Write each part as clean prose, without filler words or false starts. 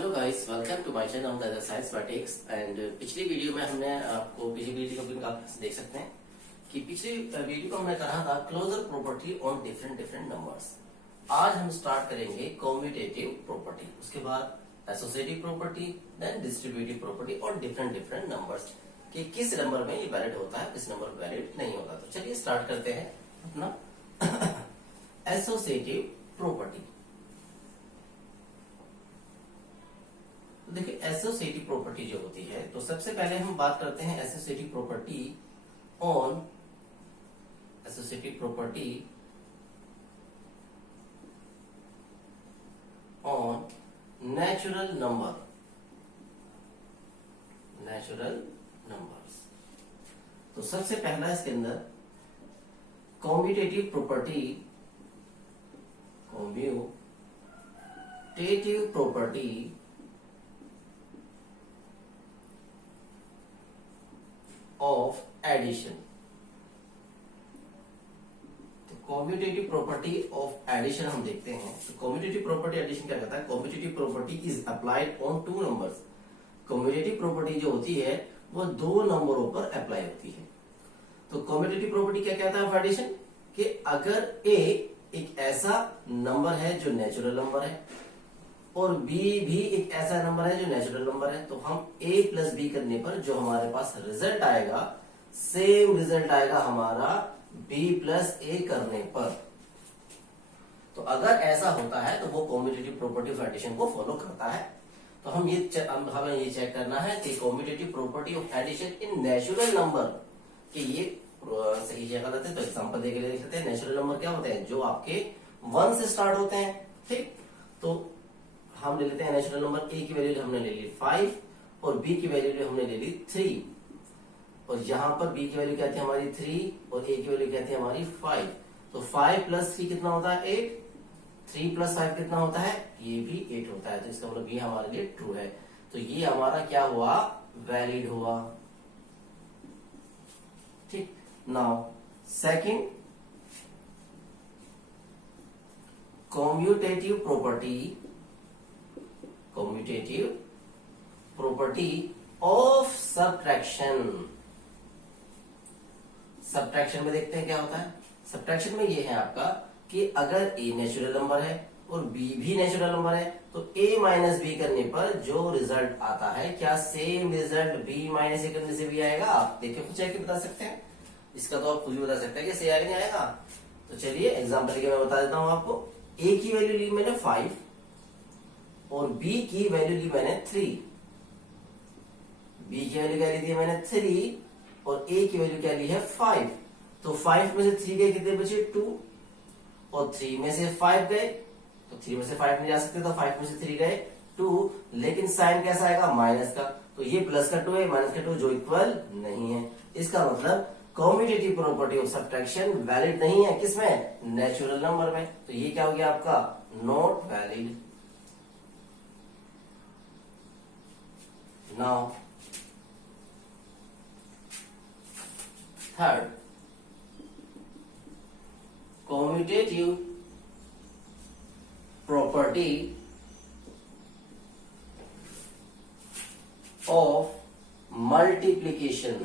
Hello guys, welcome to my channel the science matics. And पिछली video में हमने आपको पिछली वीडियो को आप देख सकते हैं कि पिछली वीडियो को हमने कहा था closure property on different different numbers. आज हम स्टार्ट करेंगे कम्यूटेटिव प्रॉपर्टी, उसके बाद associative property, then distributive property on different different numbers कि किस नंबर में ये वैलिड होता है, किस नंबर में वैलिड नहीं होता। तो चलिए स्टार्ट करते हैं अपना एसोसिएटिव प्रॉपर्टी। देखिए एसोसिएटिव प्रॉपर्टी जो होती है, तो सबसे पहले हम बात करते हैं associative property on natural numbers. तो सबसे पहला इसके अंदर कम्यूटेटिव प्रॉपर्टी ऑफ एडिशन। तो कम्यूटेटिव प्रॉपर्टी ऑफ एडिशन हम देखते हैं। तो कम्यूटेटिव प्रॉपर्टी एडिशन क्या कहता है? Commutative property is applied on two numbers. Commutative property जो होती है वो दो नंबरों पर अप्लाई होती है। तो कम्यूटेटिव प्रॉपर्टी क्या कहता है ऑफ एडिशन कि अगर ए एक ऐसा नंबर है जो नेचुरल नंबर है और बी भी एक ऐसा नंबर है जो नेचुरल नंबर है, तो हम a प्लस बी करने पर जो हमारे पास रिजल्ट आएगा, सेम रिजल्ट आएगा हमारा b प्लस ए करने पर। तो अगर ऐसा होता है तो वो कम्यूटेटिव प्रॉपर्टी ऑफ एडिशन को फॉलो करता है। तो हमें ये चेक करना है कि commutative property of addition in natural number कि ये सही है गलत है। तो एग्जांपल देके देख लेते हैं। नेचुरल नंबर क्या होते हैं? जो आपके 1 से स्टार्ट होते हैं। ठीक, तो हम ले लेते हैं नेचुरल नंबर। ए की वैल्यू हमने ले ली 5 और बी की वैल्यू हमने ले ली 3। और यहां पर बी की वैल्यू क्या थी हमारी 3 और ए की वैल्यू क्या थी हमारी 5। तो 5 प्लस 3 कितना होता है? 8। 3 प्लस 5 कितना होता है? ये भी 8 होता है। तो इसका मतलब ये हमारे लिए ट्रू है। तो ये हमारा क्या हुआ? वैलिड हुआ। ठीक, now second commutative property of subtraction में देखते हैं क्या होता है। सब्ट्रैक्शन में ये है आपका कि अगर a नेचुरल नंबर है और b भी नेचुरल नंबर है, तो a माइनस बी करने पर जो रिजल्ट आता है, क्या सेम रिजल्ट b माइनस ए करने से भी आएगा? आप देखिए खुद चेक बता सकते हैं। इसका तो आप खुद भी बता सकते हैं कि सही आएगा नहीं आएगा। तो चलिए एग्जाम्पल के मैं बता देता हूं आपको। a की वैल्यू ली मैंने 5 और b की वैल्यू ली मैंने 3। b की वैल्यू क्या ली थी मैंने 3 और a की वैल्यू क्या ली है 5। तो 5 में से 3 गए, कितने बचे? 2। और 3 में से 5 गए, तो 3 में से 5 नहीं जा सकते, तो 5 में से 3 गए 2। लेकिन साइन कैसा आएगा? माइनस का। तो ये प्लस का 2 है, माइनस का 2 जो इक्वल नहीं है। इसका मतलब commutative property of subtraction valid नहीं है। किसमें? नेचुरल नंबर में। तो ये क्या हो गया आपका? Not valid. Now third commutative property of multiplication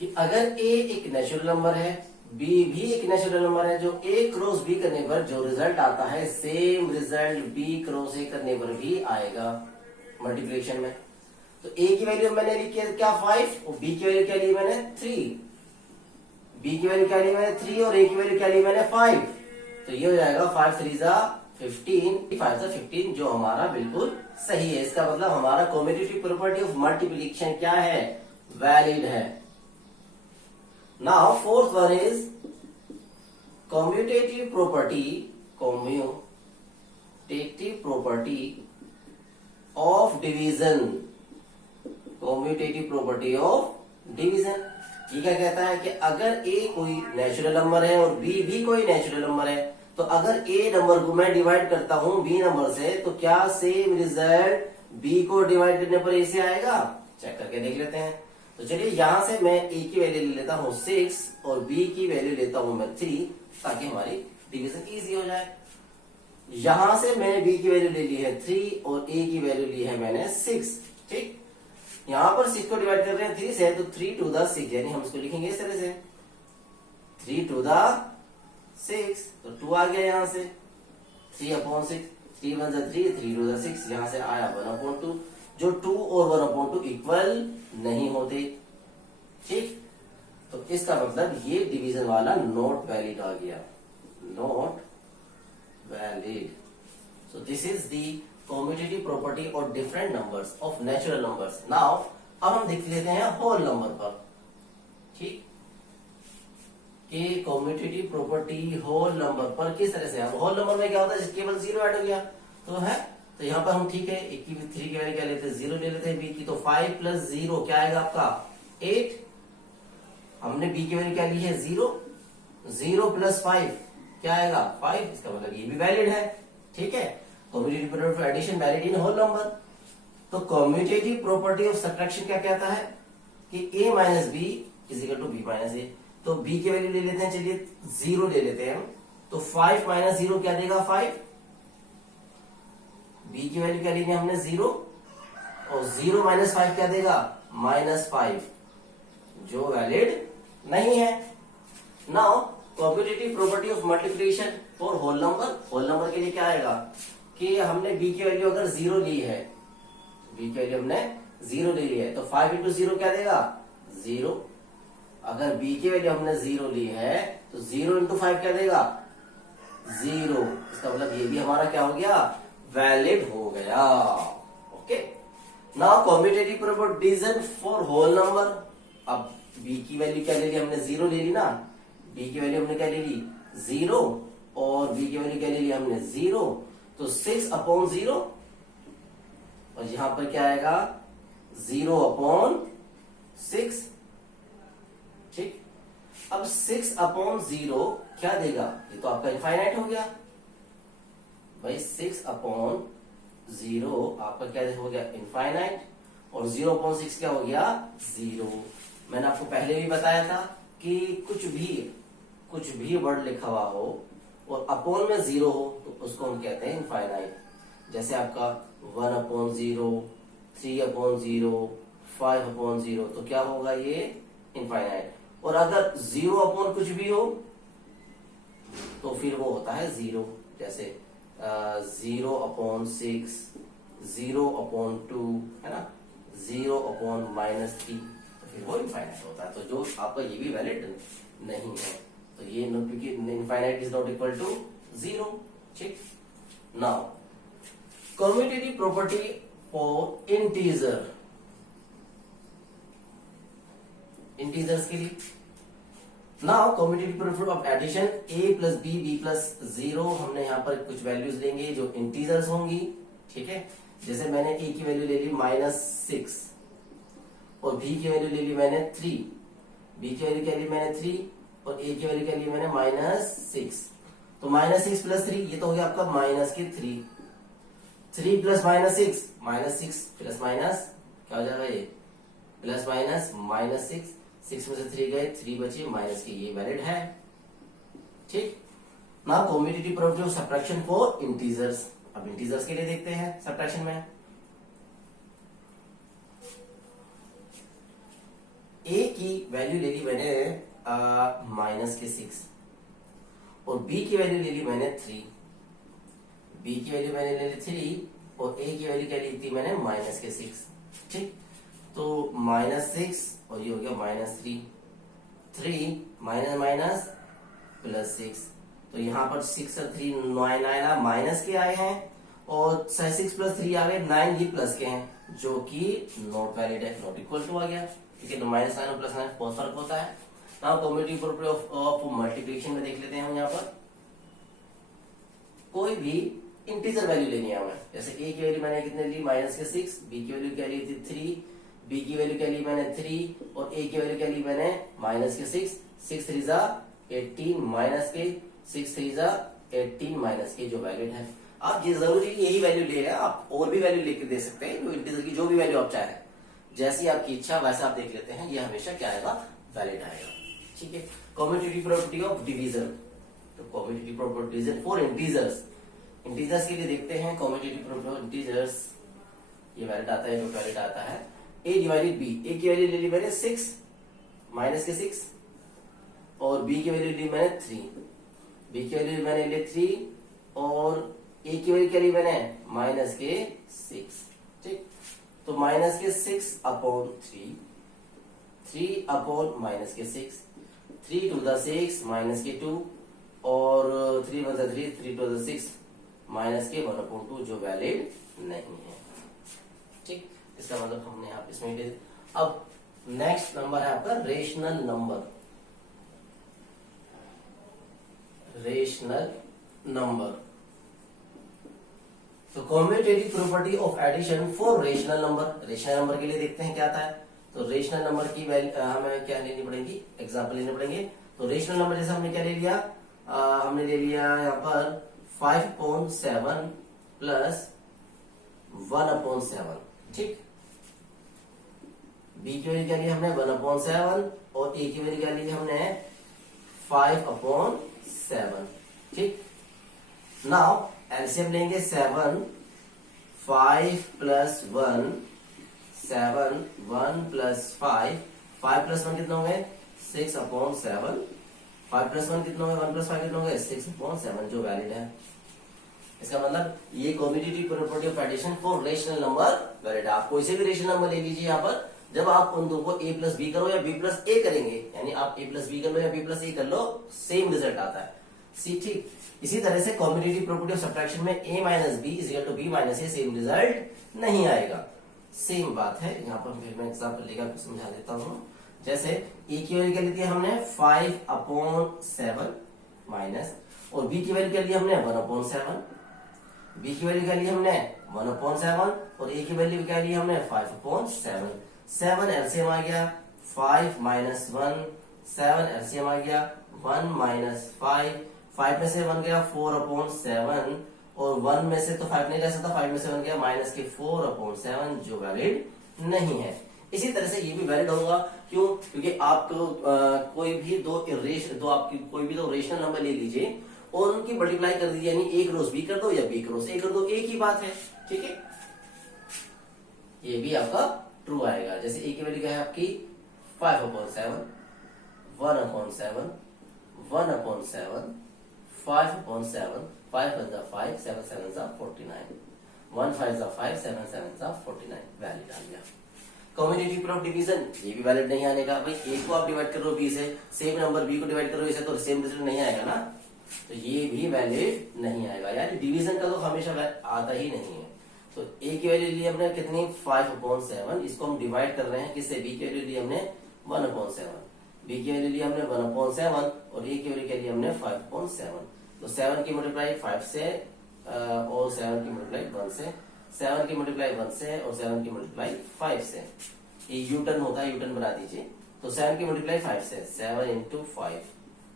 कि अगर a एक नेचुरल नंबर है, b भी एक नेचुरल नंबर है, जो a क्रॉस b करने पर जो रिजल्ट आता है, same result b cross a करने पर भी आएगा मल्टीप्लिकेशन में। तो a की वैल्यू मैंने लिखी है क्या 5 और b की वैल्यू क्या ली मैंने 3। b की वैल्यू क्या ली मैंने 3 और a की वैल्यू क्या ली मैंने 5। तो ये हो जाएगा 5 3 जा 15, 5 जा 15, जो हमारा बिल्कुल सही है। इसका मतलब हमारा कम्यूटेटिव प्रॉपर्टी ऑफ मल्टीप्लिकेशन क्या है? वैलिड है। Now fourth one is commutative property of division. Commutative property of division ये क्या कहता है कि अगर a कोई नेचुरल नंबर है और b भी कोई नेचुरल नंबर है, तो अगर a नंबर को मैं डिवाइड करता हूं b नंबर से, तो क्या सेम रिजल्ट b को डिवाइड करने पर a से आएगा? चेक करके देख लेते हैं। तो चलिए यहां से मैं ए की वैल्यू ले लेता हूं 6 और बी की वैल्यू लेता हूं मैं 3, ताकि हमारी डिवीजन इजी हो जाए। यहां से मैंने बी की वैल्यू ले ली है 3 और ए की वैल्यू ली है मैंने 6। ठीक, यहां पर 6 को डिवाइड कर रहे हैं 3 से, तो 3 to the 6, यानी हम इसको लिखेंगे इस तरह से 3 to the 6, तो 2 आ गया यहां से 3/6, 3 1 जा 3, 3 2 जा 6, यहां से आया 1/2, जो 2 और 1/2 इक्वल नहीं होते। ठीक, तो इसका मतलब ये डिवीजन वाला नॉट वैलिड आ गया, not valid. So this is the commutative property और different numbers of natural numbers. Now अब हम देख लेते हैं होल नंबर पर। ठीक, कि कॉम्यूटेटिव प्रॉपर्टी होल नंबर पर किस तरह से, अब होल नंबर में क्या होता है, केवल 0 ऐड हो गया तो है, तो यहां पर हम ठीक है 3 की वैल्यू क्या लेते हैं 0 ले लेते हैं, बी की, तो 5 + 0 क्या आएगा आपका 8। हमने बी की वैल्यू क्या ली है 0, 0 + 5 क्या आएगा 5, इसका मतलब ये भी वैलिड है। ठीक है, commutative property of addition valid in whole number. तो कॉम्यूटेटिव प्रॉपर्टी ऑफ सब्ट्रैक्शन क्या कहता है कि a - b = b - a, तो b की वैल्यू ले लेते हैं, चलिए 0 ले लेते हैं हम, तो 5 - 0 क्या देगा 5, b की वैल्यू क्या लेंगे हमने 0, और 0 - 5 क्या देगा -5, जो वैलिड नहीं है। Now commutative property of multiplication for whole number, whole number के लिए क्या आएगा कि हमने b की वैल्यू अगर 0 ली है, b की वैल्यू हमने 0 ले ली है, तो 5 × 0 क्या देगा 0। अगर b की वैल्यू हमने 0 ली है तो 0 × 5 क्या देगा 0, इसका मतलब ये भी हमारा क्या हो गया वैलिड हो गया। Okay, now commutative property division for whole number. अब b की वैल्यू क्या ले ली हमने 0 ले ली ना, b की वैल्यू हमने क्या ले ली 0, और b की वैल्यू क्या ले ली हमने 0, तो 6/0, और यहां पर क्या आएगा 0/6। ठीक, अब 6/0 क्या देगा, ये तो आपका इनफाइनाइट हो गया भाई, 6/0 आपका क्या हो गया इनफाइनाइट, और 0/6 क्या हो गया 0। मैंने आपको पहले भी बताया था कि कुछ भी वर्ड लिखा हुआ हो और अपॉन में 0 हो तो उसको हम कहते हैं इनफाइनाइट। जैसे आपका 1/0, 3/0, 5/0, तो क्या होगा ये इनफाइनाइट। और अगर 0 कुछ भी हो तो फिर वो होता है 0, जैसे 0/6, 0/2, है ना, 0/-3, तो फिर वो इनफाइनाइट होता है। तो जो आपका ये भी वैलिड नहीं है, तो ये क्योंकि infinite is not equal to 0। ठीक, now commutative property for integers के लिए। Now commutative property of addition a + b, b + 0, हमने यहाँ पर कुछ वैल्यूज लेंगे जो इंटीजर्स होंगी। ठीक है, जैसे मैंने a की वैल्यू ले ली -6 और b की वैल्यू ले ली मैंने 3, b की वैल्यू क्या ली मैंने 3 और a की वैल्यू क्या ली मैंने -6, तो -6 + 3 ये तो हो गया आपका -3, 3 + -6, -6 + माइनस क्या हो जाएगा ये +-6, 6 में से 3 गए, 3 बचे, माइनस के, ये वैलिड है। ठीक, now commutative property of subtraction for integers. अब इंटीजर्स के लिए देखते हैं सब्ट्रैक्शन में। a की वैल्यू ले ली मैंने -6 और b की वैल्यू ले ली मैंने 3, b की वैल्यू मैंने ले ली 3 और a की वैल्यू क्या ली थी मैंने -6। ठीक, तो -6 और ये हो गया -3, 3 माइनस +6, तो यहाँ पर 6 और 3 9 आया, माइनस के आए हैं, और 6 + 3 आ गए 9, ये प्लस के हैं, जो कि नॉट वैलिड है, नॉट इक्वल टू आ गया। ठीक है, तो -9 और +9 बहुत फर्क होता है। Now commutative property of multiplication में देख लेते हैं हम। यहाँ पर कोई भी इंटीजर वैल्यू लेनी है हमें, जैसे a की वैल्यू मैंने कितने ली -6, b की वैल्यू क्या ली थी 3, b की वैल्यू क्या ली मैंने 3 और a की वैल्यू क्या ली मैंने -6, 6 3 जा 18 माइनस के 6 3 जा 18 माइनस के, जो वैल्यूड है। आप ये जरूरी यही वैल्यू ले रहे हैं, आप और भी वैल्यू लेके दे सकते हैं, जो इंटीजर की जो भी वैल्यू आप चाहें, जैसी आपकी इच्छा वैसा आप देख लेते हैं, ये हमेशा क्या आएगा, वैलिड आएगा। ठीक है। कम्यूटेटिव प्रॉपर्टी ऑफ डिवीजन, तो commutative property division for integers, integers के लिए देखते हैं कम्यूटेटिव प्रॉपर्टी ऑफ इंटीजर्स, ये वैलिड आता है, जो वैलिड आता है a डिवाइडेड b, a की वैल्यू ले ली मैंने 6 माइनस के 6, और b की वैल्यू ली मैंने 3, b की वैल्यू मैंने ले 3 और a की वैल्यू क्या ली मैंने माइनस के 6। ठीक, तो माइनस के 6 अपॉन 3, 3 अपॉन माइनस के 6, 3 टू द 6 माइनस के 2 और 3 वन 3, 3 टू द 6 माइनस के 1 अपॉन 2, जो वैलिड नहीं है। ठीक, इसका मतलब हमने यहाँ पे इसमें दे। अब नेक्स्ट नंबर है आपका रेशनल नंबर, रेशनल नंबर। तो commutative property of addition for rational number, rational number के लिए देखते हैं क्या आता है। तो रेशनल नंबर की वैल्यू हमें क्या लेनी पड़ेगी, एग्जांपल लेने पड़ेंगे। तो रेशनल नंबर जैसे हमने क्या ले लिया, हमने ले लिया यहाँ पर 5/7 प्लस 1/7। ठीक, b की वैल्यू क्या ली हमने 1/7 और a की वैल्यू क्या ली हमने 5/7। ठीक, नाउ एलसीएम लेंगे 7, 5 प्लस 1, 7, 1 प्लस 5, 5 प्लस 1 कितना हो गए 6/7, 5 प्लस 1 कितना हो गए 1 प्लस 5 कितना हो गए 6/7, जो वैलिड है। इसका मतलब ये commutative property of addition for rational number valid. आप कोई से भी रेशनल नंबर ले लीजिए, यहाँ पर जब आप उन दो को a प्लस बी करो या b प्लस a करेंगे, यानी आप a प्लस बी कर लो या b प्लस a कर लो, सेम रिजल्ट आता है। ठीक, इसी तरह से कम्यूटेटिव प्रॉपर्टी ऑफ सब्ट्रैक्शन में a minus b is equal to b minus a, same result नहीं आएगा। सेम बात है यहाँ पर, फिर मैं एग्जाम्पल लेकर समझा देता हूँ। जैसे a की वैल्यू क्या ली थी हमने 5/7 माइनस, और b की वैल्यू क्या ली हमने 1/7, b की वैल्यू क्या ली हमने 1/7 और a की वैल्यू क्या ली हमने 5/7। 7 एलसीएम आ गया 5 माइनस 1, 7 एलसीएम आ गया 1 माइनस 5, 5 में से 1 गया 4/7 और 1 में से तो 5 नहीं रह सकता, 5 में से 1 गया माइनस के 4/7, जो वैलिड नहीं है। इसी तरह से ये भी वैलिड होगा, क्यों, क्योंकि आपको कोई भी आपकी कोई भी दो रेशनल नंबर ले लीजिए और उनकी मल्टीप्लाई कर दीजिए, यानी एक रोज बी कर दो या बी क्रॉस ए कर दो, एक ही बात है। ठीक है, ये भी आपका ट्रू आएगा। जैसे ए की वैल्यू क्या है आपकी 5/7, 1/7, 1/7, 5/7, 5 1 5, 7 7 49, 1 5 5, 7 7 49, वैलिड आ गया। कम्यूटेटिव प्रॉपर्टी ऑफ डिवीजन, ये भी वैलिड नहीं आने का। भाई ए को आप डिवाइड करो बी से, सेम नंबर बी को डिवाइड करो इसे, तो सेम रिजल्ट नहीं आएगा ना, तो ये भी वैलिड नहीं आएगा। यानी डिवीजन का तो हमेशा आता ही नहीं है। तो a की वैल्यू ली हमने कितनी 5/7, इसको हम डिवाइड कर रहे हैं किससे, b की वैल्यू ली हमने 1/7, b की वैल्यू ली हमने 1/7 और a की वैल्यू क्या ली हमने 5/7। तो 7 की मल्टीप्लाई 5 से और 7 की मल्टीप्लाई 1 से, 7 की मल्टीप्लाई 1 से और 7 की मल्टीप्लाई 5 से, ये यूटर्न होता है, यूटर्न बना दीजिए। तो 7 की मल्टीप्लाई 5 से 7 इंटू 5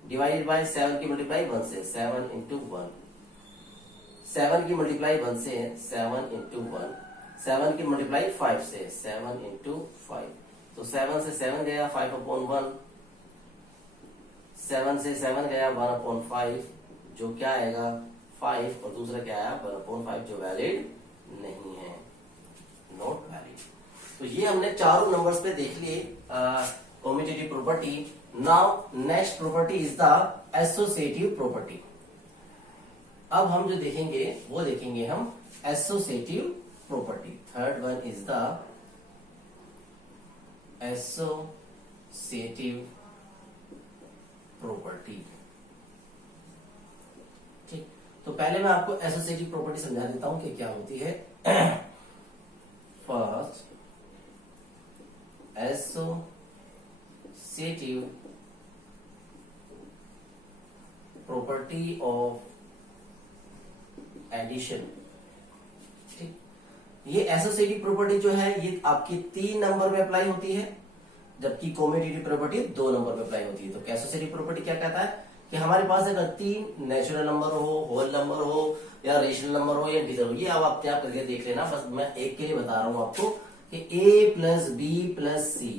डिवाइडेड बाय 7 की मल्टीप्लाई 1 से 7 इंटू 1, 7 की मल्टीप्लाई 1 से 7 इंटू 1, 7 की मल्टीप्लाई 5 से 7 इंटू 5। तो 7 से 7 गया 5/1, 7 से 7 गया 1/5, जो क्या आएगा 5, और दूसरा क्या आया 1/5, जो वैलिड नहीं है, नॉट वैलिड। तो ये हमने चारों नंबर्स पे देख लिए commutative property. Now next property is the associative property. अब हम जो देखेंगे वो देखेंगे हम associative property. Third one is the associative property. ठीक, तो पहले मैं आपको एसोसिएटिव प्रॉपर्टी समझा देता हूं कि क्या होती है। First, associative property of addition. ठीक, ये एसोसिएटिव प्रॉपर्टी जो है ये आपकी 3 नंबर में अप्लाई होती है, जबकि कम्यूटेटिव प्रॉपर्टी 2 नंबर में अप्लाई होती है। तो एसोसिएटिव प्रॉपर्टी क्या कहता है कि हमारे पास अगर 3 नेचुरल नंबर हो, होल नंबर हो या रेशनल नंबर हो या इंटीजर हो, ये अब आप क्या करके देख लेना, बस मैं एक के लिए बता रहा हूं आपको कि a plus B plus C,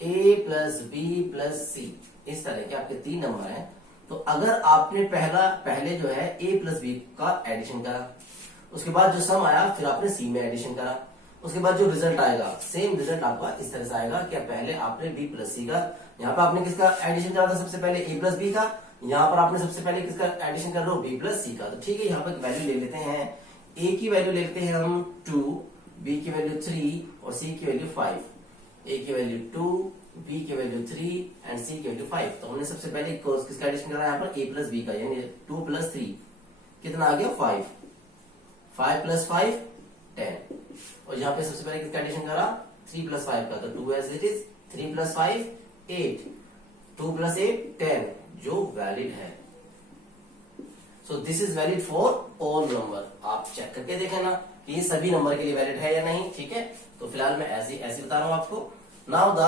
a plus B plus C, इस तरह के आपके 3 नंबर हैं। तो अगर आपने पहले जो है a प्लस बी का एडिशन करा, उसके बाद जो सम आया फिर आपने सी में एडिशन करा, उसके बाद जो रिजल्ट आएगा सेम रिजल्ट आपका इस तरह से आएगा कि पहले आपने b प्लस सी का, यहाँ पर आपने किसका एडिशन करा था सबसे पहले a प्लस बी का, यहाँ पर आपने सबसे पहले किसका एडिशन कर रहे हो b प्लस सी का। तो ठीक है, यहाँ पर वैल्यू ले लेते हैं, a की वैल्यू लेते हैं हम 2, b की वैल्यू 3 और c की वैल्यू 5। a की वैल्यू 2, b की वैल्यू 3 एंड c की वैल्यू 5। तो हमने सबसे पहले किसका एडिशन करा यहाँ पर a प्लस बी का, यानी 2 प्लस 3 कितना आ गया 5, 5 प्लस 5 10, और यहाँ पे सबसे पहले किसका एडिशन करा 3 प्लस 5 का, तो 2 as it is, 3 plus 5 8, 2 plus 8 10, जो वैलिड है। So this is valid for all number. आप चेक करके देखें ना कि ये सभी नंबर के लिए वैलिड है या नहीं, ठीक है। तो फिलहाल मैं ऐसे बता रहा हूं आपको। Now the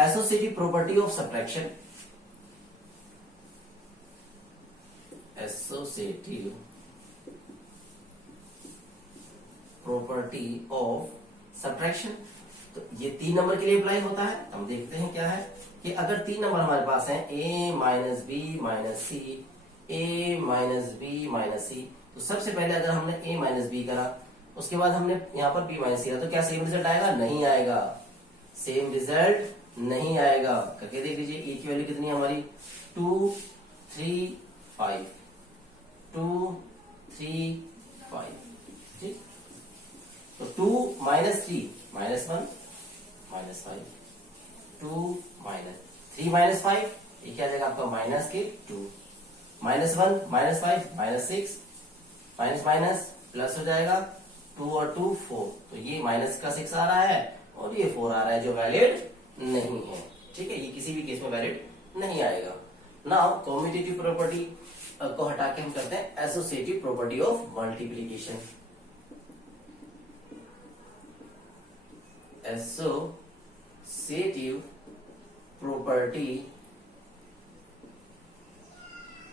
associative property of subtraction, associative property of subtraction, तो ये 3 नंबर के लिए अप्लाई होता है। हम देखते हैं क्या है कि अगर 3 नंबर हमारे पास हैं a minus B minus C, a minus B minus C, तो सबसे पहले अगर हमने a माइनस बी करा, उसके बाद हमने यहाँ पर b माइनस सी करा, तो क्या सेम रिजल्ट आएगा? नहीं आएगा, सेम रिजल्ट नहीं आएगा। करके देख लीजिए, a की वैल्यू कितनी है हमारी 2 3 5, 2 3 5, ठीक। तो 2 minus 3 minus 1 minus 5, 2 minus 3 minus 5, ये क्या आ जाएगा आपका माइनस के 2, minus 1 minus 5 minus 6, minus minus plus हो जाएगा, 2 और 2 4, तो ये माइनस का 6 आ रहा है और ये 4 आ रहा है, जो वैलिड नहीं है, ठीक है। ये किसी भी केस में वैलिड नहीं आएगा। नाउ कॉम्यूटेटिव प्रॉपर्टी को हटा के हम करते हैं associative property of multiplication. Associative property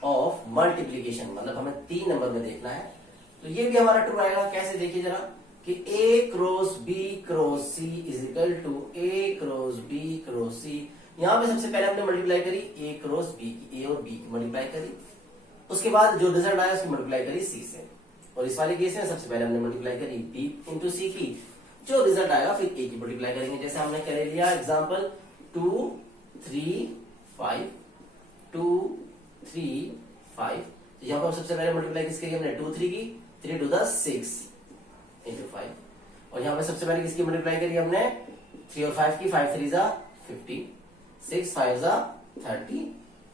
of multiplication, मतलब हमें 3 नंबर में देखना है। तो ये भी हमारा ट्रू आएगा। कैसे देखिए जरा कि a cross b cross c is equal to a cross b cross c। यहां पे सबसे पहले हमने मल्टीप्लाई करी a क्रॉस b की, a और b की मल्टीप्लाई करी, उसके बाद जो रिजल्ट आया उसकी मल्टीप्लाई करी c से, और इस वाले केस में सबसे पहले हमने मल्टीप्लाई करी b इंटू सी की, जो रिजल्ट आएगा फिर a की मल्टीप्लाई करेंगे। जैसे हमने कर लिया एग्जांपल 2 3 5, 2 3 5, तो यहाँ पर सबसे पहले मल्टीप्लाई किसकी करी हमने 2 3 की, 3 टू द 6 इंटू 5, और यहाँ पे सबसे पहले किसकी मल्टीप्लाई करी हमने 3 और 5 की, 5 3 जा 15, 6 5 जा 30,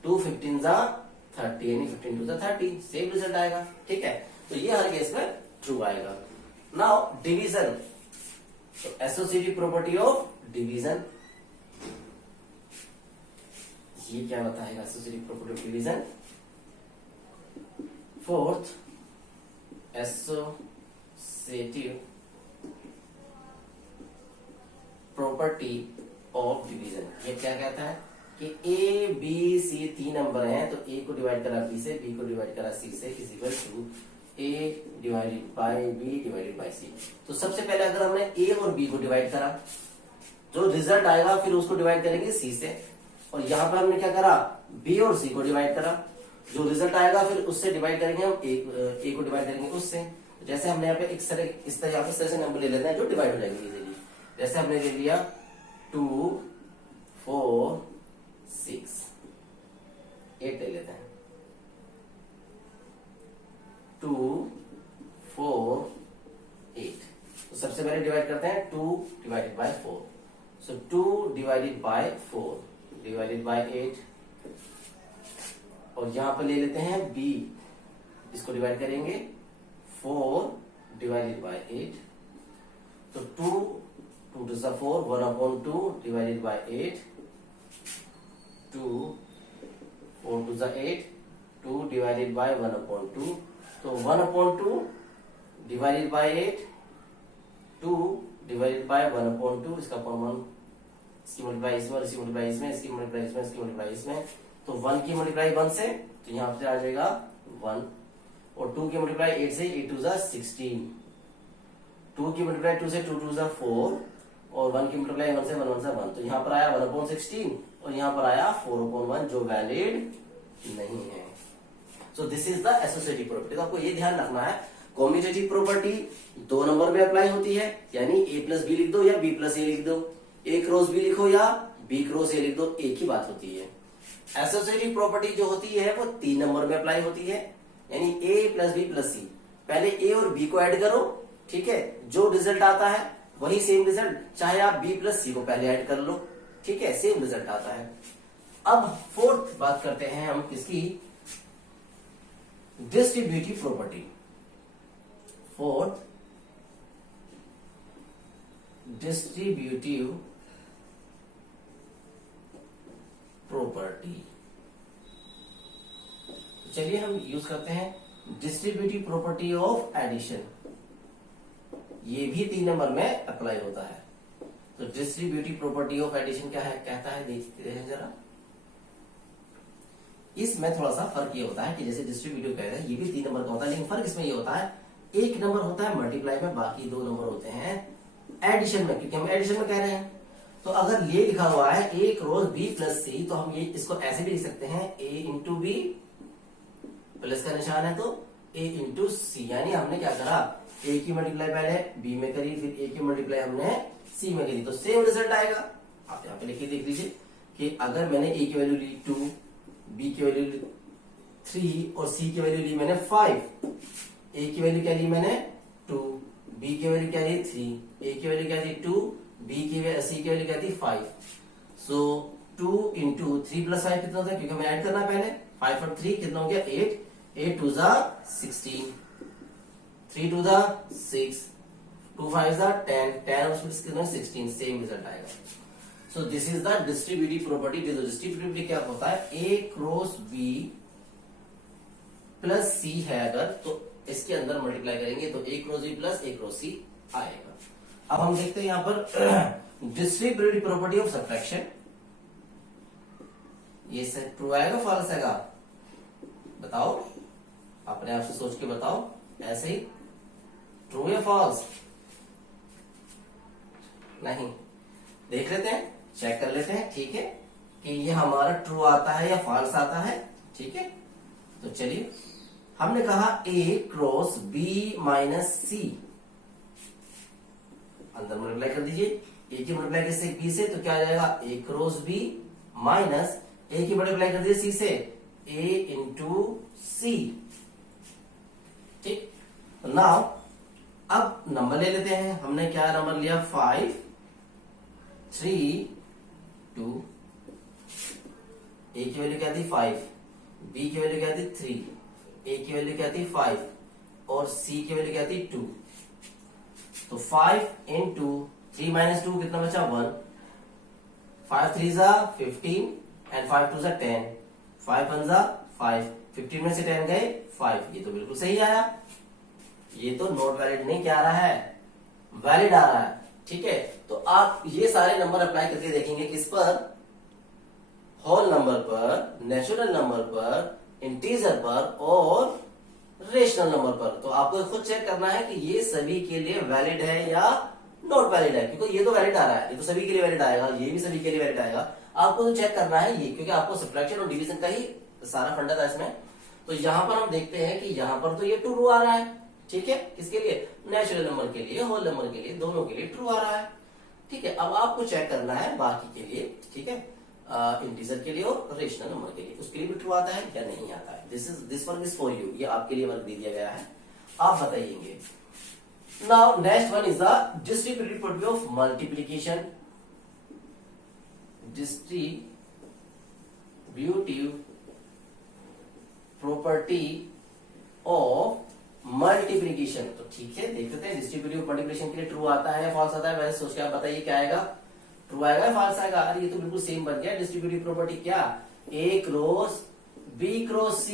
2 15 जा 30, यानी 15 टू द 30, सेम रिजल्ट आएगा, ठीक है। तो ये हर केस में ट्रू आएगा। नाउ डिवीजन, तो एसोसिएटिव प्रॉपर्टी ऑफ डिवीजन, ये क्या बताएगा associative property of division? Fourth, associative property of division, ये क्या कहता है कि a b c 3 नंबर हैं, तो a को डिवाइड करा b से, b को डिवाइड करा c से, is equal to a divided by b divided by c। तो सबसे पहले अगर हमने a और b को डिवाइड करा, जो रिजल्ट आएगा फिर उसको डिवाइड करेंगे c से, और यहाँ पर हमने क्या करा b और c को डिवाइड करा, जो रिजल्ट आएगा फिर उससे डिवाइड करेंगे हम a को डिवाइड करेंगे उससे। जैसे हमने यहाँ पे इस तरह से नंबर ले लेते हैं जो डिवाइड हो जाएंगे इजीली। जैसे हमने ले लिया 2 4 6 8 ले लेते हैं, 2 4 8, तो सबसे पहले डिवाइड करते हैं 2 divided by 4, so 2 divided by 4 divided by 8, और यहां पर ले लेते हैं b, इसको डिवाइड करेंगे 4 डिवाइडेड बाय 8, तो 2 2 to the 4, 1/2 divided by 8, 2 4 to the 8, 2 divided by 1/2, तो 1/2 divided by 8, 2 divided by 1/2, इसका कॉमन, इसकी मल्टीप्लाई इसमें और इसकी मल्टीप्लाई इसमें, इसकी मल्टीप्लाई इसमें, इसकी मल्टीप्लाई इसमें, तो 1 की मल्टीप्लाई 1 से, तो यहाँ पे आ जाएगा 1, और 2 की मल्टीप्लाई 8 से, 8 to the 16, 2 की मल्टीप्लाई 2 से, 2 to the 4, और 1 की मल्टीप्लाई 1 से 1 से 1, तो यहाँ पर आया 1/16 और यहाँ पर आया 4/1 जो वैलिड नहीं है। So this is the associative property. तो आपको ये ध्यान रखना है, कम्यूटेटिव प्रॉपर्टी 2 नंबर में अप्लाई होती है, यानी a प्लस बी लिख दो या b प्लस a लिख दो, a क्रॉस b लिखो या b क्रॉस a लिख दो, एक ही बात होती है। एसोसिएटिव प्रॉपर्टी जो होती है वो 3 नंबर में अप्लाई होती है, यानी a plus b plus c। पहले a और b को ऐड करो, ठीक है, जो रिजल्ट आता है वही सेम रिजल्ट, चाहे आप b प्लस c को पहले ऐड कर लो, ठीक है, सेम रिजल्ट आता है। अब फोर्थ बात करते हैं हम किसकी, distributive property. Fourth, distributive property. चलिए हम यूज करते हैं डिस्ट्रीब्यूटिव प्रॉपर्टी ऑफ एडिशन। ये भी 3 नंबर में अप्लाई होता है। तो डिस्ट्रीब्यूटिव प्रॉपर्टी ऑफ एडिशन क्या है, कहता है, देखते हैं जरा। इसमें थोड़ा सा फर्क ये होता है कि जैसे डिस्ट्रीब्यूटिव कहता है ये भी 3 नंबर का होता है, लेकिन फर्क इसमें ये होता है, एक नंबर होता है मल्टीप्लाई में, बाकी 2 नंबर होते हैं एडिशन में, क्योंकि हम एडिशन में कह रहे हैं। तो अगर ये लिखा हुआ है a cross b plus c, तो हम ये इसको ऐसे भी लिख सकते हैं a इंटू बी, प्लस का निशान है तो a इंटू सी, यानी हमने क्या करा, a की मल्टीप्लाई पहले b में करी, फिर a की मल्टीप्लाई हमने c में करी, तो सेम रिजल्ट आएगा। आप यहाँ पे लिखिए, देख लीजिए कि अगर मैंने a की वैल्यू ली 2, b की वैल्यू ली 3 और c की वैल्यू ली मैंने 5, a की वैल्यू क्या ली मैंने 2, b की वैल्यू क्या ली 3, a की वैल्यू क्या थी 2, c की वैल्यू क्या थी 5। सो 2 इंटू 3 प्लस 5 कितना होता है, क्योंकि हमें ऐड करना पहले, 5 और 3 कितना हो गया 8, 8 टू ज़ा 16, 3 टू ज़ा 6, 2 5 ज़ा 10, 10 और 6 कितना 16, सेम रिजल्ट आएगा। सो this is the distributive property. Distributive क्या होता है, a cross b plus c है अगर, तो इसके अंदर मल्टीप्लाई करेंगे तो a cross b plus a cross c आएगा। अब हम देखते हैं यहां पर डिस्ट्रीब्यूटिव प्रॉपर्टी ऑफ सब्ट्रैक्शन। ये ट्रू आएगा फॉल्स आएगा, बताओ, अपने आप से सोच के बताओ, ऐसे ही ट्रू या फॉल्स, नहीं, देख लेते हैं, चेक कर लेते हैं, ठीक है, कि ये हमारा ट्रू आता है या फॉल्स आता है, ठीक है। तो चलिए, हमने कहा a cross b minus c, अंदर मल्टीप्लाई कर दीजिए, a की मल्टीप्लाई किससे b से, तो क्या आ जाएगा a cross b minus a की मल्टीप्लाई कर दीजिए c से, a इंटू c, ठीक। नाउ अब नंबर ले लेते हैं, हमने क्या नंबर लिया 5, 3, 2, a की वैल्यू क्या थी 5, b की वैल्यू क्या थी 3, a की वैल्यू क्या थी 5 और c की वैल्यू क्या थी 2। तो 5 इंटू 3 माइनस 2 कितना बचा 1, 5 3 ज़ा 15 एंड 5 2 ज़ा 10, 5 1 ज़ा 5, 15 में से 10 गए 5, ये तो बिल्कुल सही आया। ये तो नॉट वैलिड नहीं क्या आ रहा है, वैलिड आ रहा है, ठीक है। तो आप ये सारे नंबर अप्लाई करके देखेंगे किस पर, होल नंबर पर, नेचुरल नंबर पर, इंटीजर पर और रेशनल नंबर पर। तो आपको खुद चेक करना है कि ये सभी के लिए वैलिड है या नॉट वैलिड है, क्योंकि ये तो वैलिड आ रहा है, ये तो सभी के लिए वैलिड आएगा, ये भी सभी के लिए वैलिड आएगा। आपको तो चेक करना है ये, क्योंकि आपको सब्ट्रैक्शन और डिवीजन का ही सारा फंडा था इसमें। तो यहां पर हम देखते हैं कि यहां पर तो ये ट्रू आ रहा है, ठीक है, किसके लिए, नेचुरल नंबर के लिए, होल नंबर के लिए, दोनों के लिए ट्रू आ रहा है, ठीक है। अब आपको चेक करना है बाकी के लिए, ठीक है, इंटीजर के लिए और रेशनल नंबर के लिए, उसके लिए भी ट्रू आता है या नहीं आता है। This work is for you, ये आपके लिए वर्क दे दिया गया है, आप बताइएंगे। Now next one is the distributive property of multiplication. Distributive property of multiplication, तो ठीक है, देख लेते हैं डिस्ट्रीब्यूटिव मल्टीप्लिकेशन के लिए ट्रू आता है या फॉल्स आता है। वैसे सोच के आप बताइए क्या आएगा, ट्रू आएगा या फॉल्स आएगा। अरे ये तो बिल्कुल सेम बन गया डिस्ट्रीब्यूटिव प्रॉपर्टी, क्या a cross b cross c।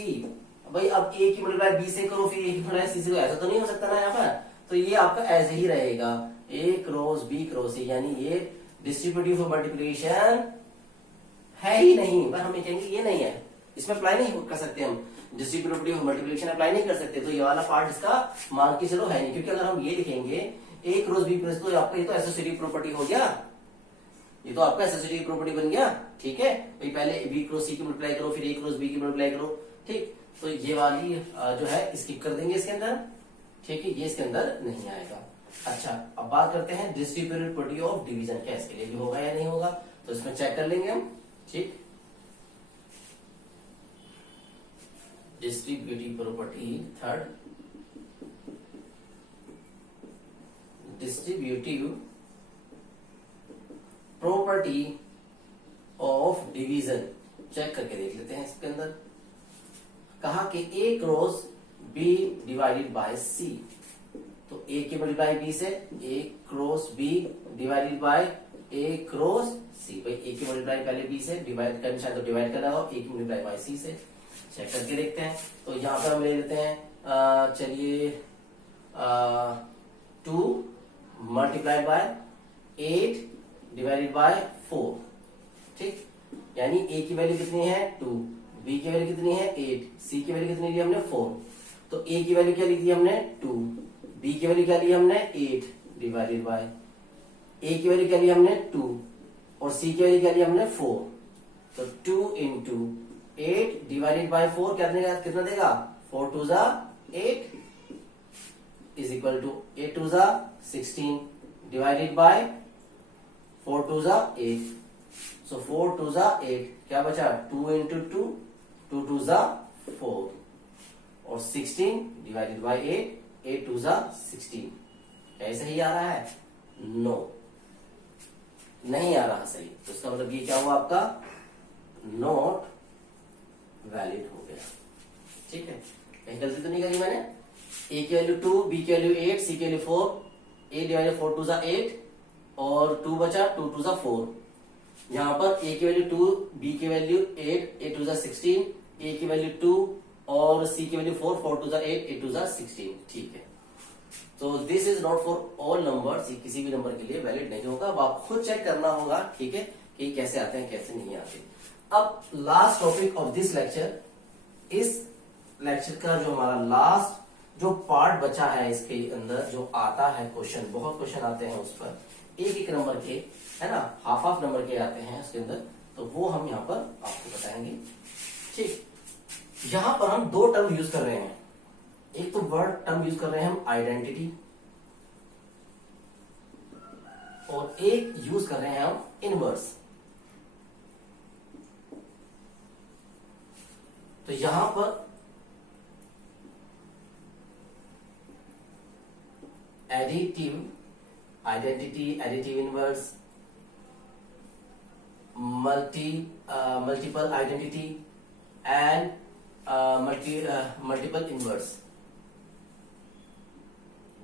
भाई अब a की मल्टीप्लाई b से करो, फिर a की मल्टीप्लाई c से करो, ऐसा तो नहीं हो सकता ना यहाँ पर। तो ये आपका ऐसे ही रहेगा, a cross b cross c, यानी ये डिस्ट्रीब्यूटिव मल्टीप्लिकेशन है ही नहीं, पर हम ये कहेंगे ये नहीं है, इसमें अप्लाई नहीं कर सकते हम, डिस्ट्रीब्यूटिव मल्टीप्लिकेशन अप्लाई नहीं कर सकते। तो ये वाला पार्ट इसका मान के चलो है नहीं, क्योंकि अगर हम ये लिखेंगे ए क्रॉस बी प्लस, तो आपका ये तो एसोसिएटिव प्रॉपर्टी हो गया, ये तो आपका एसोसिएटिव प्रॉपर्टी बन गया। ठीक है भाई, पहले बी क्रॉस सी की मल्टीप्लाई करो, फिर ए क्रॉस बी की मल्टीप्लाई करो। ठीक, तो ये वाली जो है स्किप कर देंगे इसके अंदर। ठीक है, ये इसके अंदर नहीं आएगा। अच्छा, अब बात करते हैं डिस्ट्रीब्यूटिव प्रॉपर्टी ऑफ डिवीजन, क्या इसके लिए भी होगा या नहीं होगा, तो इसमें चेक कर लेंगे हम। ठीक, distributive property third, distributive property of division check करके देख लेते हैं। इसके अंदर कहा कि A cross B divided by C, तो ए की मल्टीप्लाई बी से A cross B divided by A cross C. भाई ए की मल्टीप्लाई पहले बी से डिवाइड करना चाहे तो डिवाइड करना हो, ए की मल्टीप्लाई बाय सी से। चेक करके देखते हैं, तो यहां पर हम ले लेते हैं, चलिए 2 मल्टीप्लाई बाय 8 डिवाइडेड बाय 4। ठीक, यानी ए की वैल्यू कितनी है 2, बी की वैल्यू कितनी है 8, सी की वैल्यू कितनी ली हमने 4। तो ए की वैल्यू क्या ली थी हमने 2, बी की वैल्यू क्या ली हमने 8 डिवाइडेड बाय, ए की वैल्यू क्या ली हमने 2 और सी की वैल्यू क्या ली हमने 4। तो 2 इंटू 8 डिवाइडेड बाय 4 क्या देगा, कितना देगा 4 2 जा 8 इज इक्वल टू 8 2 जा 16 डिवाइडेड बाय 4 2 जा 8। सो 4 2 जा 8, क्या बचा 2 इंटू 2, 2 2 जा 4 और 16 डिवाइडेड बाय 8, 8 2 जा 16। ऐसे ही आ रहा है, नो नहीं आ रहा सही, तो इसका मतलब ये क्या हुआ आपका नॉट वैलिड हो गया। ठीक है, कहीं गलती तो नहीं करी मैंने। ए की वैल्यू 2, बी की वैल्यू 8, सी की वैल्यू 4, ए डिवाइडेड 4 2 जा 8 और 2 बचा 2 2 जा 4। यहां पर ए की वैल्यू 2, बी की वैल्यू 8, 8 2 जा 16, ए की वैल्यू 2 और सी की वैल्यू 4, 4 2 जा 8, 8 2 जा 16। ठीक है, तो this is not for all numbers, किसी भी नंबर के लिए वैलिड नहीं होगा। अब आप खुद चेक करना होगा, ठीक है, कि कैसे आते हैं कैसे नहीं आते। अब last topic of this lecture, इस लेक्चर का जो हमारा लास्ट जो पार्ट बचा है, इसके अंदर जो आता है क्वेश्चन, बहुत क्वेश्चन आते हैं उस पर, एक एक नंबर के, है ना, हाफ हाफ नंबर के आते हैं उसके अंदर, तो वो हम यहाँ पर आपको बताएंगे। ठीक, यहां पर हम 2 टर्म यूज कर रहे हैं। एक तो वर्ड टर्म यूज कर रहे हैं हम आइडेंटिटी, और एक यूज कर रहे हैं हम इनवर्स। तो यहां पर additive identity, additive inverse, multiple identity and multiple inverse,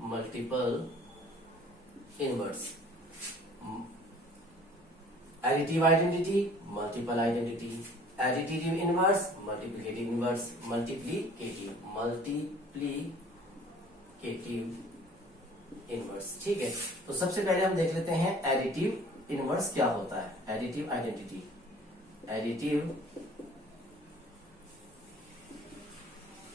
multiple inverse, additive identity, multiple identity, additive inverse, multiplicative inverse, multiplicative inverse. ठीक है, तो सबसे पहले हम देख लेते हैं एडिटिव इनवर्स क्या होता है। एडिटिव आइडेंटिटी, एडिटिव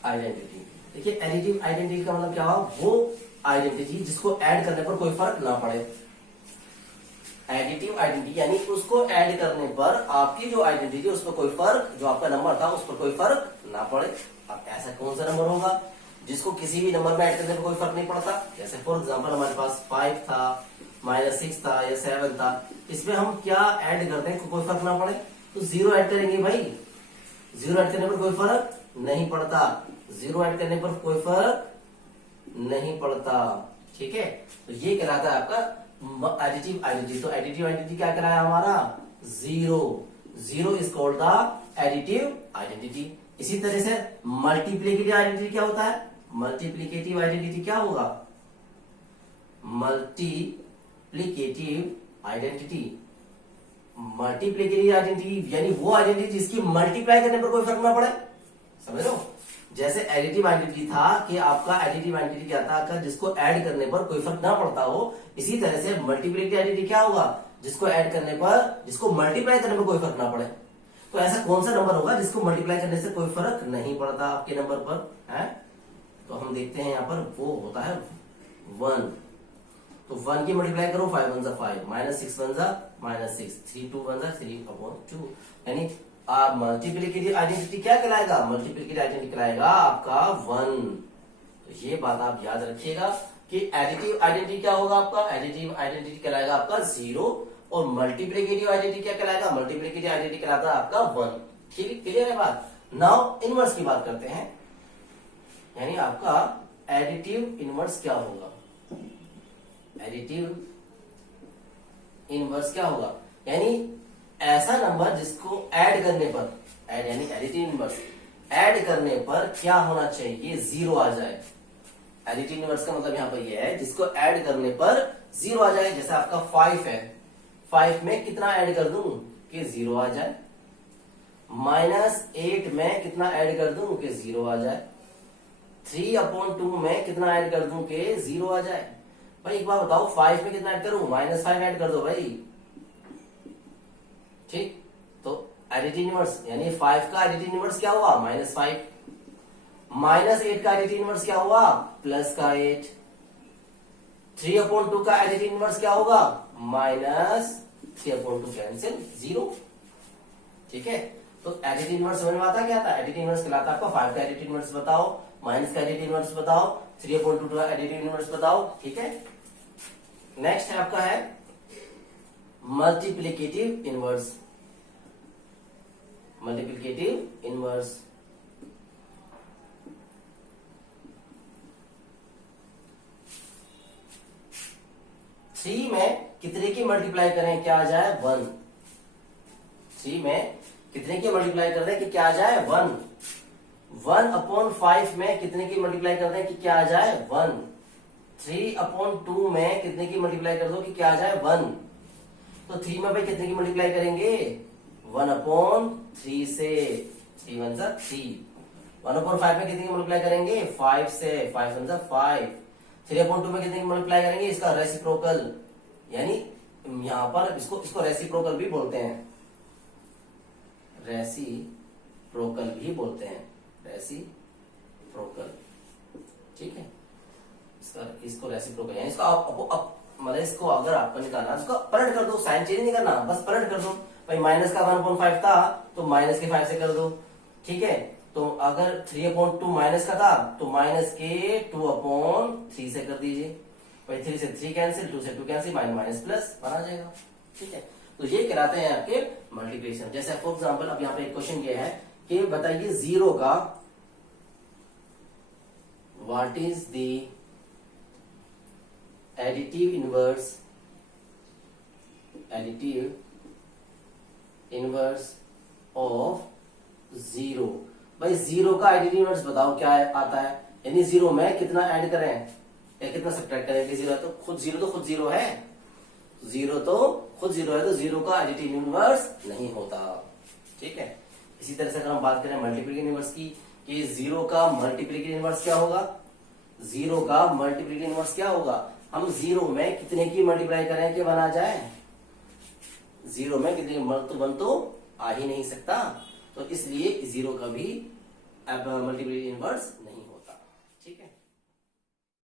आइडेंटिटी, देखिए एडिटिव आइडेंटिटी का मतलब क्या हुआ, वो आइडेंटिटी जिसको ऐड करने पर कोई फर्क ना पड़े। एडिटिव आइडेंटिटी यानी उसको ऐड करने पर आपकी जो आइडेंटिटी उस पर कोई फर्क, जो आपका नंबर था उस पर कोई फर्क ना पड़े। अब ऐसा कौन सा नंबर होगा जिसको किसी भी नंबर में ऐड करने पर कोई फर्क नहीं पड़ता। जैसे फॉर एग्जांपल हमारे पास 5 था, -6 था या 7 था, इसमें हम क्या ऐड करते हैं कोई फर्क ना पड़े, तो 0 ऐड करेंगे भाई। 0 ऐड करने पर कोई फर्क नहीं पड़ता, 0 ऐड करने पर कोई फर्क नहीं पड़ता। ठीक है, तो ये कहलाता है आपका एडिटिव आइडेंटिटी। तो एडिटिव आइडेंटिटी क्या कहलाया हमारा 0, 0 is called the additive identity. इसी तरह से मल्टीप्लिकेटिव आइडेंटिटी क्या होता है, मल्टीप्लिकेटिव आइडेंटिटी क्या होगा, मल्टीप्लिकेटिव आइडेंटिटी, मल्टीप्लिकेटिव आइडेंटिटी यानी वो आइडेंटिटी जिसकी मल्टीप्लाई करने पर कोई फर्क ना पड़े। समझ लो, जैसे एडिटिव आइडेंटिटी था कि आपका एडिटिव आइडेंटिटी क्या था, जिसको ऐड करने पर कोई फर्क ना पड़ता हो, इसी तरह से मल्टीप्लिकेटिव आइडेंटिटी क्या होगा, जिसको ऐड करने पर, जिसको मल्टीप्लाई करने पर कोई फर्क ना पड़े। तो ऐसा कौन सा नंबर होगा जिसको मल्टीप्लाई करने से कोई फर्क नहीं पड़ता आपके नंबर पर है। तो हम देखते हैं यहां पर वो होता है 1। तो 1 की मल्टीप्लाई करो, 5 1 5, माइनस 6 1 माइनस 6, 3 2 1 3/2, यानी आप मल्टीप्लिकेटिव आइडेंटिटी क्या कहलाएगा? मल्टीप्लिकेटिव आइडेंटिटी कहलाएगा आपका 1। तो ये बात आप याद रखिएगा कि एडिटिव आइडेंटिटी क्या होगा आपका? एडिटिव आइडेंटिटी कहलाएगा आपका 0, और मल्टीप्लिकेटिव आइडेंटिटी क्या कहलाएगा? मल्टीप्लिकेटिव आइडेंटिटी कहलाता है आपका 1। ठीक, क्लियर है बात? नाउ इनवर्स की बात करते हैं, यानी आपका एडिटिव इनवर्स क्या होगा? एडिटिव इनवर्स क्या होगा? यानी ऐसा नंबर जिसको ऐड करने पर, ऐड यानी एडिटिव इनवर्स, ऐड करने पर क्या होना चाहिए? 0 आ जाए। एडिटिव इनवर्स का मतलब यहां पर यह है जिसको ऐड करने पर 0 आ जाए। जैसे आपका 5 है, 5 में कितना ऐड कर दूं कि 0 आ जाए। -8 में कितना ऐड कर दूं कि 0 आ जाए। 3/2 में कितना ऐड कर दूं कि 0 आ जाए। भाई एक बार बताओ, 5 में कितना ऐड करूं? -5 ऐड कर दो भाई। ठीक, तो एडिटिव इनवर्स यानी 5 का एडिटिव इनवर्स क्या हुआ? -5। -8 का एडिटिव इनवर्स क्या हुआ? प्लस का 8। 3/2 का एडिटिव इनवर्स क्या होगा? -3/2 कैंसिल 0। ठीक है, तो एडिटिव इनवर्स समझ में आता क्या था? एडिटिव इनवर्स कहलाता आपका 5 का एडिटिव इनवर्स बताओ, माइनस का एडिटिव इनवर्स बताओ, 3/2 का एडिटिव इनवर्स बताओ। ठीक है, नेक्स्ट है आपका है multiplicative inverse. Multiplicative inverse three में कितने की मल्टीप्लाई करें क्या आ जाए? 1। 3 में कितने की मल्टीप्लाई कर दें कि क्या आ जाए? 1। 1/5 में कितने की मल्टीप्लाई कर दें कि क्या आ जाए? 1। 3/2 में कितने की मल्टीप्लाई कर दो कि क्या आ जाए? 1। तो 3 में भाई कितने की मल्टीप्लाई करेंगे? 1/3 से, 3 1 3। 1/5 में कितने की मल्टीप्लाई करेंगे? 5 से, 5 1 5। 3/2 में कितने की मल्टीप्लाई करेंगे? इसका रेसिप्रोकल, यानी यहां पर इसको रेसिप्रोकल भी बोलते हैं। रेसिप्रोकल भी बोलते हैं, रेसिप्रोकल। ठीक है, इसको रेसिप्रोकल, यानी इसको आप मतलब इसको अगर आपको निकालना, इसको पलट कर दो, साइन चेंज नहीं करना, बस पलट कर दो। भाई माइनस का 1/5 था तो माइनस के 5 से कर दो। ठीक है, तो अगर 3/2 माइनस का था तो माइनस के 2/3 से कर दीजिए। भाई 3 से 3 कैंसिल, 2 से 2 कैंसिल, माइनस प्लस बना जाएगा। ठीक है, तो ये कहलाते हैं आपके मल्टीप्लिकेशन। जैसे फॉर एग्जांपल अब यहाँ पे एक क्वेश्चन ये है कि बताइए 0 का what is the additive inverse of 0। भाई 0 का एडिटिव इनवर्स बताओ क्या आता है? यानी 0 में कितना ऐड करें या कितना सब्ट्रैक्ट करें? 0 है तो खुद 0 है, 0 तो खुद 0 है, तो 0 का एडिटिव इनवर्स नहीं होता। ठीक है, इसी तरह से अगर हम बात करें मल्टीप्लिकेटिव इनवर्स की, कि 0 का मल्टीप्लिकेटिव इनवर्स क्या होगा? 0 का मल्टीप्लिकेटिव इनवर्स क्या होगा? हम 0 में कितने की मल्टीप्लाई करें कि 1 आ जाए? 0 में कितने की? 1 तो आ ही नहीं सकता, तो इसलिए 0 का भी मल्टीप्लिकेटिव इनवर्स